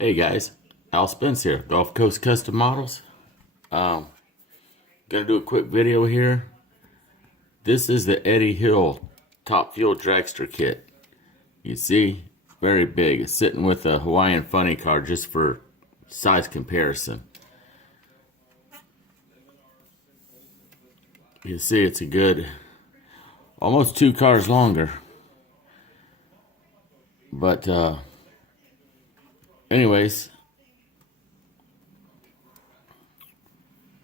Hey guys, Al Spence here, Gulf Coast Custom Models. Gonna do a quick video here. This is the Eddie Hill Top Fuel Dragster kit. You see, very big. It's sitting with a Hawaiian funny car just for size comparison. You see, it's a good, almost 2 cars longer. But anyways,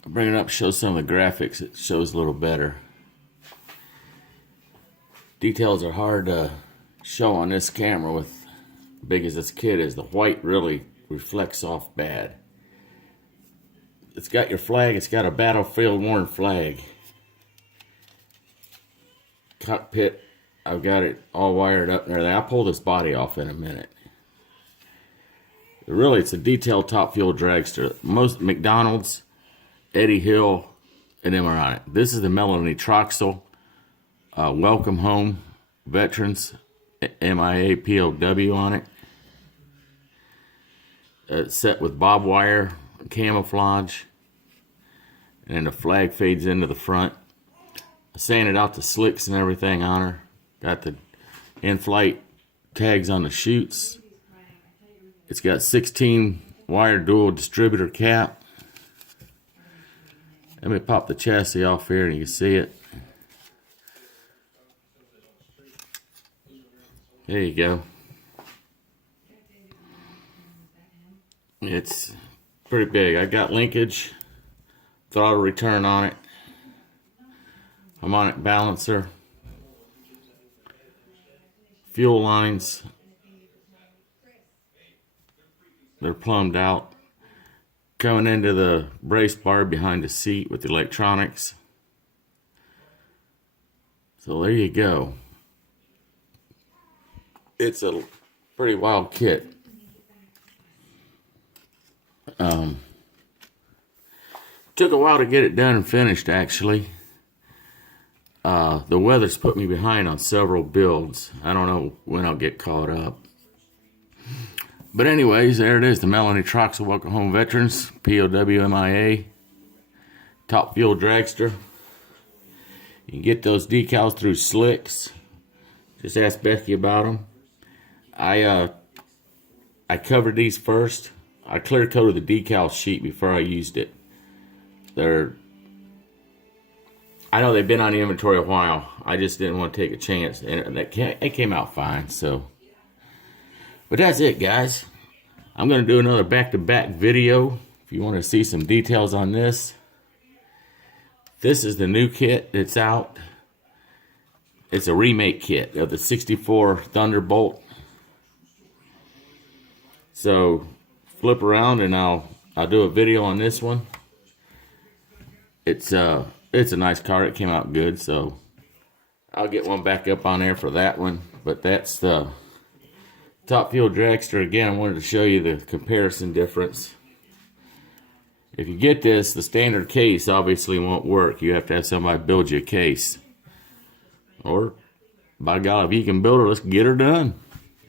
I'll bring it up, show some of the graphics. It shows a little better. Details are hard to show on this camera with big as this kit is. The white really reflects off bad. It's got your flag. It's got a battlefield worn flag. Cockpit, I've got it all wired up and everything. I'll pull this body off in a minute. Really, it's a detailed top fuel dragster. Most McDonald's, Eddie Hill, and them are on it. This is the Melody Troxel Welcome Home Vetrans MIA PLW on it. It's set with bob wire, camouflage, and the flag fades into the front. I sanded out the Slixx and everything on her. Got the in-flight tags on the chutes. It's got 16 wire dual distributor cap. Let me pop the chassis off here and you can see it. There you go. It's pretty big. I got linkage, throttle return on it, harmonic balancer, fuel lines. They're plumbed out. Coming into the brace bar behind the seat with the electronics. So there you go. It's a pretty wild kit. Took a while to get it done and finished, actually. The weather's put me behind on several builds. I don't know when I'll get caught up. But anyways, there it is, the Melody Troxel Welcome Home Vetrans, POW MIA, Top Fuel Dragster. You can get those decals through Slixx. Just ask Becky about them. I covered these first. I clear coated the decal sheet before I used it. I know they've been on the inventory a while. I just didn't want to take a chance, and it came out fine. So. But that's it, guys. I'm going to do another back-to-back video. If you want to see some details on this. This is the new kit that's out. It's a remake kit of the 64 Thunderbolt. So, flip around and I'll do a video on this one. It's a nice car. It came out good, so I'll get one back up on there for that one. But that's the Top Fuel Dragster. Again, I wanted to show you the comparison difference. If you get this, the standard case obviously won't work. You have to have somebody build you a case. Or, by God, if you can build her, let's get her done.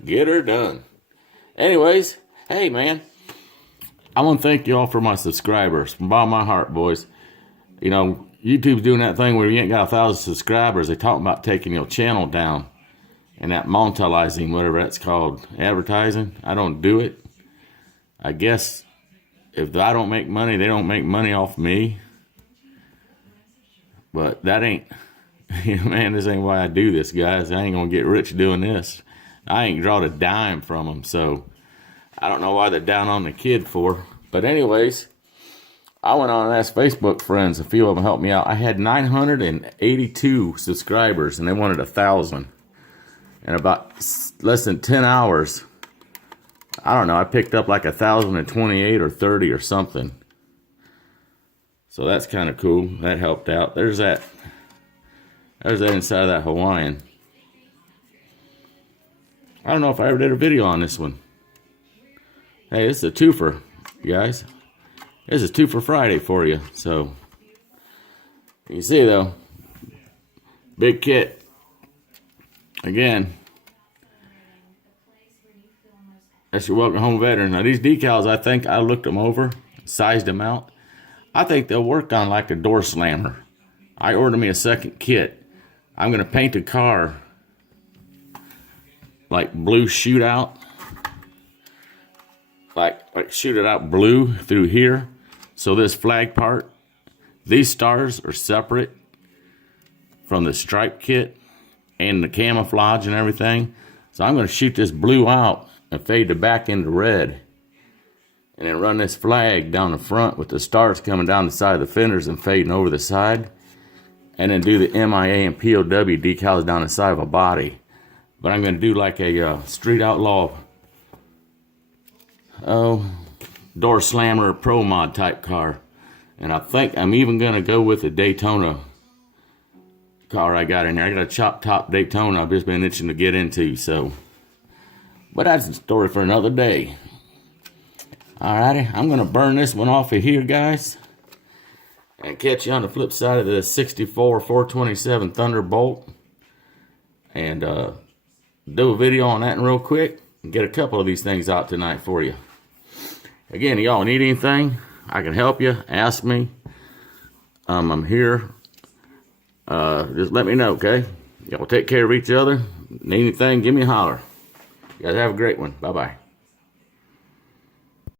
Get her done. Anyways, hey man, I want to thank you all for my subscribers. From the bottom of my heart, boys. You know, YouTube's doing that thing where you ain't got 1,000 subscribers. They talk about taking your channel down. And that monetizing, whatever that's called, advertising, I don't do it. I guess if I don't make money, they don't make money off me. But that ain't, man, this ain't why I do this, guys. I ain't gonna get rich doing this. I ain't drawed a dime from them, so I don't know why they're down on the kid for. But anyways, I went on and asked Facebook friends. A few of them helped me out. I had 982 subscribers, and they wanted 1,000. In about less than 10 hours, I don't know, I picked up like 1,028 or 30 or something. So that's kind of cool. That helped out. There's that inside of that Hawaiian. I don't know if I ever did a video on this one. Hey, this is a twofer, you guys. This is 2 for Friday for you. So, you see though, big kit. Again, That's your welcome home veteran. Now these decals, I think I looked them over, sized them out. I think they'll work on like a door slammer. I ordered me a second kit. I'm gonna paint the car like blue shootout, like shoot it out blue through here. So this flag part, these stars are separate from the stripe kit and the camouflage and everything. So I'm gonna shoot this blue out and fade the back into red, and then run this flag down the front with the stars coming down the side of the fenders and fading over the side, and then do the MIA and POW decals down the side of a body. But I'm gonna do like a Street Outlaw door slammer pro mod type car. And I think I'm even gonna go with the Daytona car I got in there. I got a chop top Daytona I've just been itching to get into, so. But that's a story for another day. Alrighty, I'm gonna burn this one off of here, guys, and catch you on the flip side of the 64 427 Thunderbolt, and do a video on that real quick and get a couple of these things out tonight for you. Again, y'all need anything, I can help you. Ask me. I'm here. Just let me know, okay? Y'all take care of each other. Need anything, give me a holler. You guys have a great one. Bye-bye.